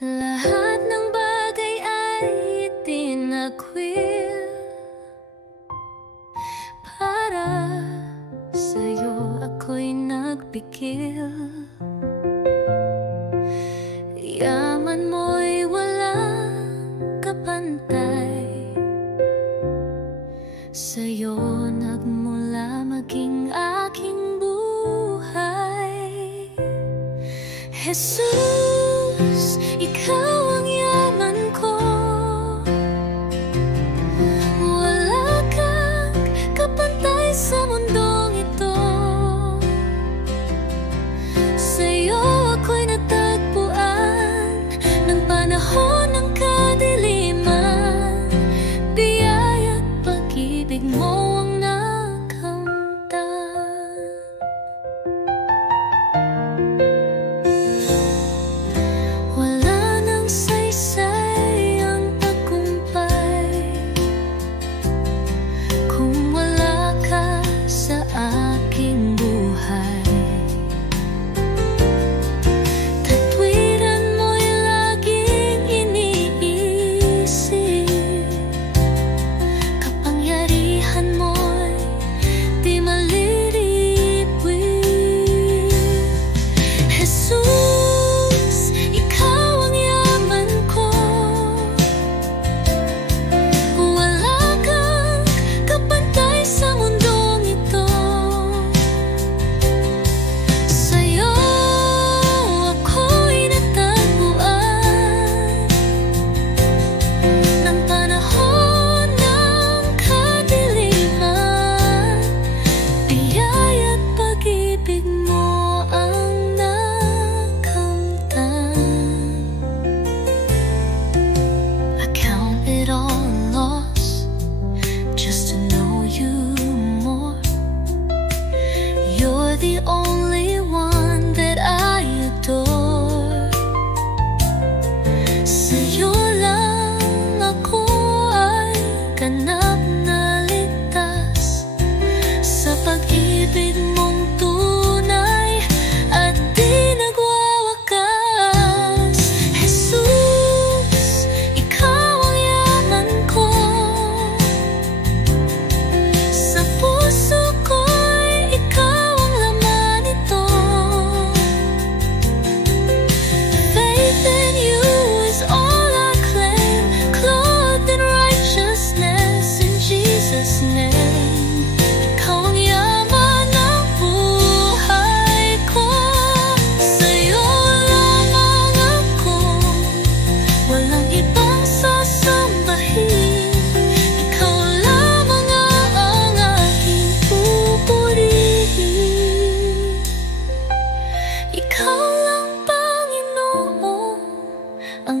Lahat ng bagay ay itinakwil para sa'yo ako'y nagpikil. Yaman mo'y walang kapantay, sa'yo nagmula maging aking buhay. Jesus, ikaw ang yaman ko. Wala kang kapantay sa mundong ito. Sa'yo ako'y natagpuan ng panahon ng kadiliman. Biyaya't pag-ibig mo ang nakamtan. Wala nang saysay ang tagumpay kung wala ka sa aking buhay. Tatwiran mo'y laging iniisip, kapangyarihan mo'y di maliliwin. Jesus, ikaw ang yaman ko. Wala kang kapantay sa mundong ito. Sa'yo ako'y natagpuan ng panahon ng kadiliman. Biyaya't pag-ibig mo ang nakamtan. I count it all loss just to know you more. You're the only one that I adore. Sa'yo lang ako ay ganap na ligtas, sa pag-ibig mong tunay at di nagwawakas. Jesus, ikaw ang yaman ko. Sa puso ko'y ikaw ang laman nito. Faith in you is all I claim, clothed in righteousness in Jesus' name. Ikaw ang yaman ng buhay ko. Sa'yo lamang ako, walang ibang sasambahin. Ikaw lamang ang aking pupurihin. Ikaw lang, Panginoon, ang